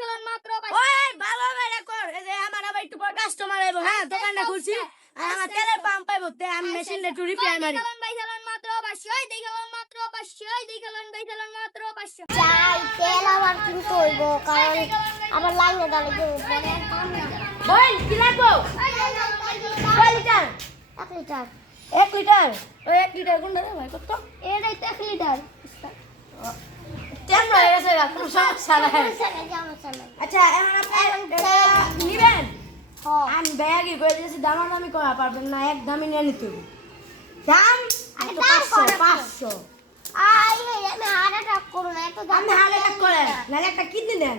দেখলাম মাত্র ওই ভালো মেরে কর এই যে আমার আবার একটু পর কাস্টমার আইবো হ্যাঁ দোকানটা খুলছি আর আমার তেলের পাম্প পাইবো তে আমি মেশিনটা একটু রিপেয়ার মারি দেখলাম ভাই দেখলাম মাত্র 500 ওই দেখলাম মাত্র 500 ওই দেখলাম ভাই দেখলাম মাত্র 500 চাই তেল আবার কিনতে হইব কারণ আবার লাইনে দাঁড়িয়ে বল কি লাগবো কয় লিটার 1 লিটার 1 লিটার ওই 1 লিটার কোনটা রে ভাই কত এটাই তো 1 লিটার তেল হয়ে গেছে কোনো সমস্যা নাই আচ্ছা এখন আপনি নিবেন আমি ব্যাগই করে দিয়েছি দামাদামি করা পারবেন না এক দামই নিয়ে নিতে হবে দাম আরে তো দাম 500 আই আমি হার্ট অ্যাটাক করব না এত দাম আপনি হালে টাক করেন নালে একটা কিডনি দেন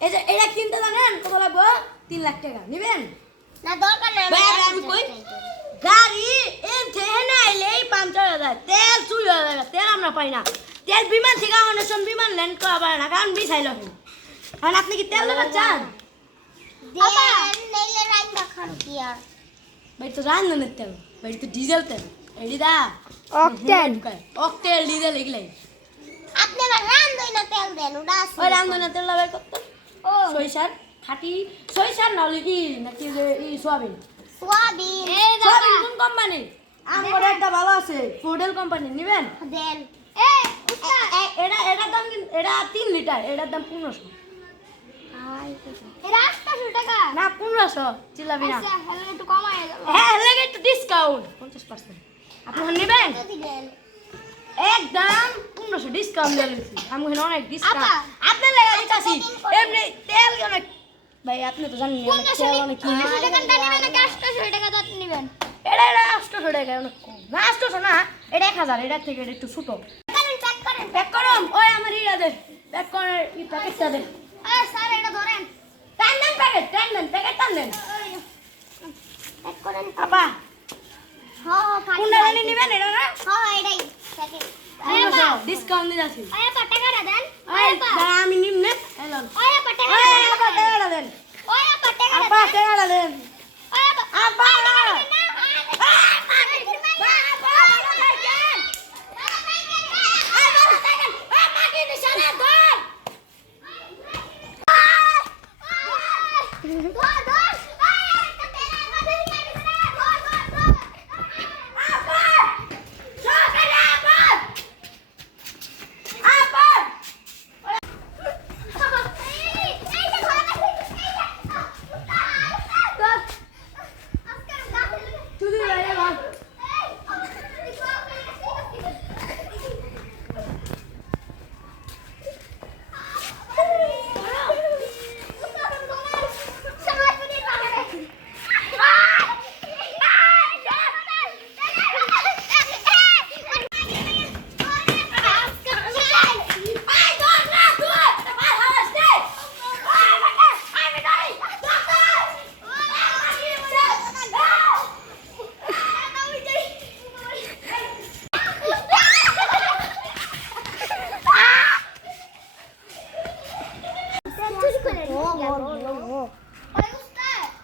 এই যে এটা কিনতে জানেন কত লাগবে 3 লাখ টাকা নিবেন না দরকার নাই ভাই, আমি কই? গাড়ি এন থেনে আইলেই 5000 তেল চুই হয়ে যাবে তেল আমরা পাই না তেল বিমান থেকে অনেশন বিমান ল্যান্ড করা পারে না কারণ বিছাইল এখন আপনি কি তেল দেবেন চান দেন নেইলে রাইন্দা খান কি আর ভাই তো রান্নার তেল ভাই তো ডিজেল তেল এডি দা অকটেন অকটেল ডিজেল এগুলাই আপনি আবার রান্দই না তেল দেন ওটা আছে ওই রান্ধনের তেল লাগাই কত ও সরিষার খাঁটি সরিষার নাহলে কি নাকি যে এই সোয়াবিন সোয়াবিন এই সোয়াবিন কোন কোম্পানি আমার একটা ভালো আছে ফোডেল কোম্পানি নেবেন দেন এই এটার দাম কিন্তু এটা 3 লিটার এটার দাম 1500 এরা 800 টাকা না 1500 চিল্লাবি না আচ্ছা হলে একটু কমায় দাও হ্যাঁ লাগে একটু ডিসকাউন্ট 50% আপনি নেবেন কত দিলেন একদম 1500 ডিসকাউন্ট দিয়ে দিছি আমি এখানে অনেক ডিসকাউন্ট আপা। আপনার লাগা দিতাছি এমনি তেল অনেক ভাই আপনি তো জানেন অনেক তেল অনেক কি 1500 টাকা নেবেন নাকি 800 টাকা দত নেবেন এটা 800 টাকা অনেক কম না 800 না এটা 1000 এটা থেকে এটা একটু ছোট করেন প্যাক করুন ওই আমার ইয়া দে প্যাক করে ই প্যাকেটটা দে এই স্যার এটা ধরেন টান দেন প্যাকেট টান দেন এক করেন আপা হ্যাঁ কোনটা জানি নেবেন এটা না হ্যাঁ এটাই প্যাকেট ডিসকাউন্ট দিয়ে যাচ্ছি ওই আপা টাকাটা দেন ওই দাঁড়া আমি নিম্নে এলাম ওই আপা ওই টাকাটা দেন আপা টাকাটা দেন ওই আপা টাকাটা আপা টাকাটা দেন ওই আপা আপা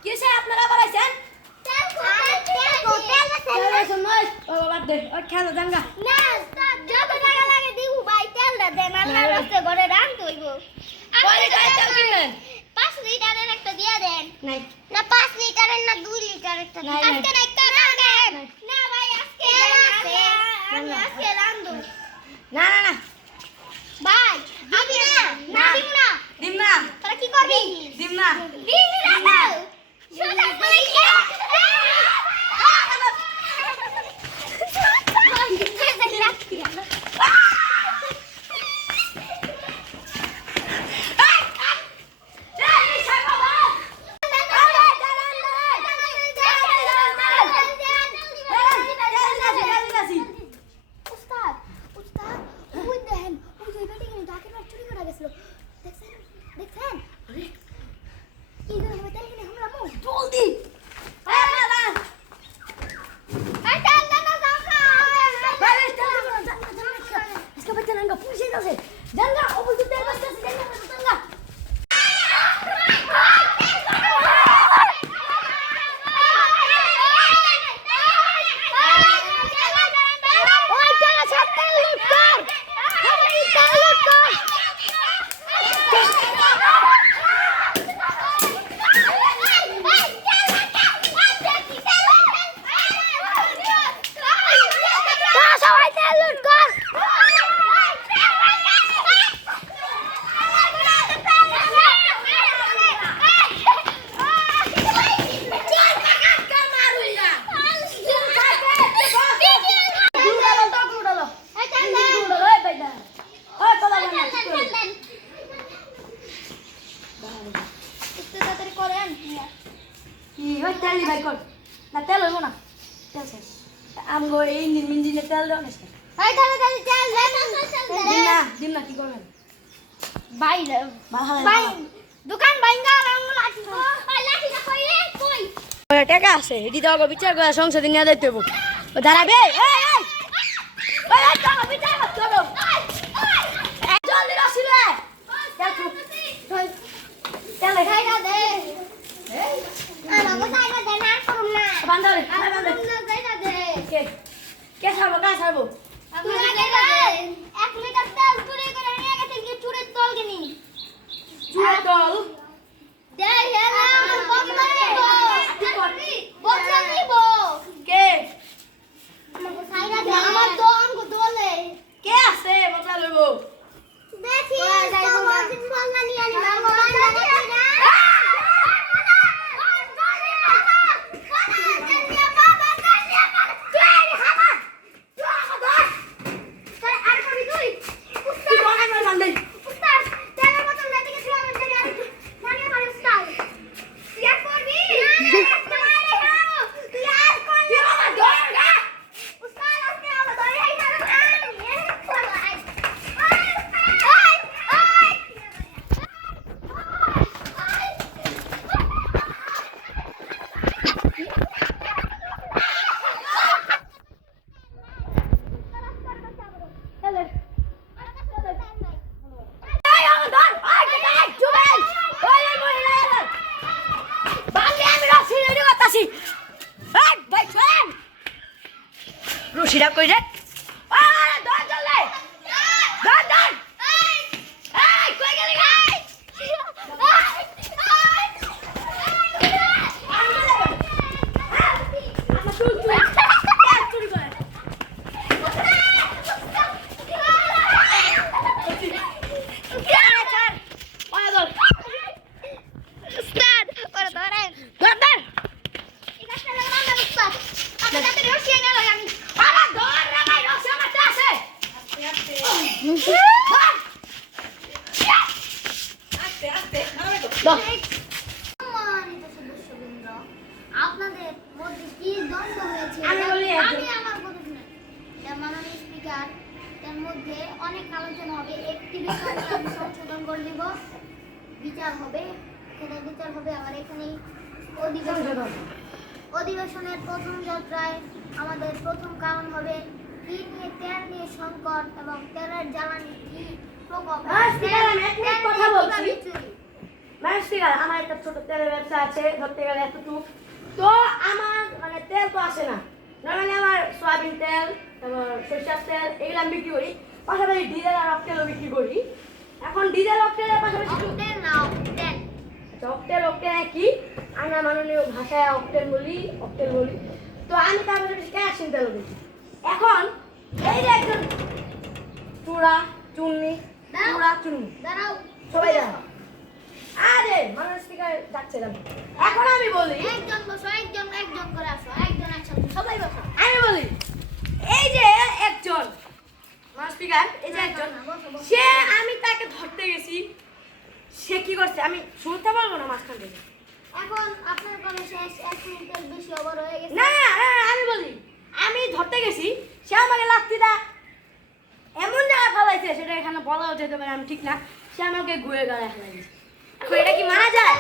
কিসে আপনারা বাড়াইছেন খেলো জাঙ্গা পাঁচ লিটারের একটা দিয়া দেন নাই না 5 লিটারের না 2 লিটারের একটা নাই, নাই। আজকে একটা দেন না ভাই আজকে আমি আজকে রান্দু না না না ভাই আমি না না দিব না দিম না তোরা কি করবি দিম না দিবি না না সোজা করে কি উস্তাদ উস্তাদ ওই দেখেন ওই যে বেটি কিন্তু ডাকের মার চুরি করে গেছিল দেখছেন দেখছেন কি করে হবে তাহলে কিনে আমরা মো জলদি জাঙ্গা অবশ্যই তেল বাঁচতেছে জাঙ্গা ওই টাকা সব তেল লুট কর তেল লুট কর কি ওই তেল ভাই কর না তেল হইব না তেল শেষ আমগো এই ইঞ্জিনে তেল দাও না এই তাহলে তেল দিন না কি করবেন ভাই ভাই দোকান ভাঙ্গা রং লাঠি ভাই লাঠিটা কই রে কই ওই টাকা আছে এটি দাও বিচার করে সংসদে নিয়ে যাইতে হবে ও দাঁড়াবে এই টাকা বিচার করতে হবে জলদি রসিলে তেল খাইরা দে আমাকে খাইরা দে না করুম না বান্ধরে খাইরা দে কে ছাড়বো কা ছাড়বো তুই দে 1 লিটার তেল চুরি করে নিয়ে গেছে কি চুরির তল কিনি চুড়ে দল দে হেলা বদলা নিব কে আমাকে খাইরা দে আমার দোন কো দলে কে আছে বদলা লইবো দেখি তোমার দিন বলনা নিয়ে আনি বাবা না রশিটা কই রে আরে দর চলে দর এই কই গেলি গা আপনাদের মধ্যে কি দ্বন্দ্ব হয়েছে আমি বলি আমি আমার কথা শুনে মাননীয় স্পিকার এর মধ্যে অনেক আলোচনা হবে একটি বিষয় নিয়ে আমি সংশোধন করে দিব বিচার হবে সেটা বিচার হবে আমার এখানে অধিবেশনের প্রথম যাত্রায় আমাদের প্রথম কারণ হবে কি নিয়ে তেল নিয়ে সংকট এবং তেলের জ্বালানি কি প্রকোপ কথা বলছি ম্যাস্টিকার আমার একটা ছোট তেলের ব্যবসা আছে ধরতে গেলে এতটুকু তো আমার মানে তেল তো আসে না নর্মালি আমার সয়াবিন তেল তারপর সরিষার তেল এগুলো আমি বিক্রি করি পাশাপাশি ডিজেল আর অকটেলও বিক্রি করি এখন ডিজেল অকটেলের পাশাপাশি তেল না তেল অকটেল কি আমরা মাননীয় ভাষায় অকটেল বলি তো আমি তার পাশাপাশি কেরোসিন তেল বেশি এখন এই যে একজন চুন্নি দাঁড়াও সবাই দাঁড়াও আরে মানুষ স্পিকার যাচ্ছে না এখন আমি বলি একজন বসো একজন করে আসো একজন একসাথে সবাই বসো আমি বলি এই যে একজন মানুষ স্পিকার এই যে একজন সে আমি তাকে ধরতে গেছি সে কি করছে আমি শুনতে পারবো না মাঝখান থেকে এখন আপনার কোনো শেষ 1 মিনিটের বেশি ওভার হয়ে গেছে না আমি বলি আমি ধরতে গেছি সে আমাকে লাত্তিটা এমন জায়গায় ফেলাইছে সেটা এখানে বলাও যেতে পারে আমি ঠিক না সে আমাকে ঘুরে গাড়ায় ফেলাইছে এটা কি মানা যায়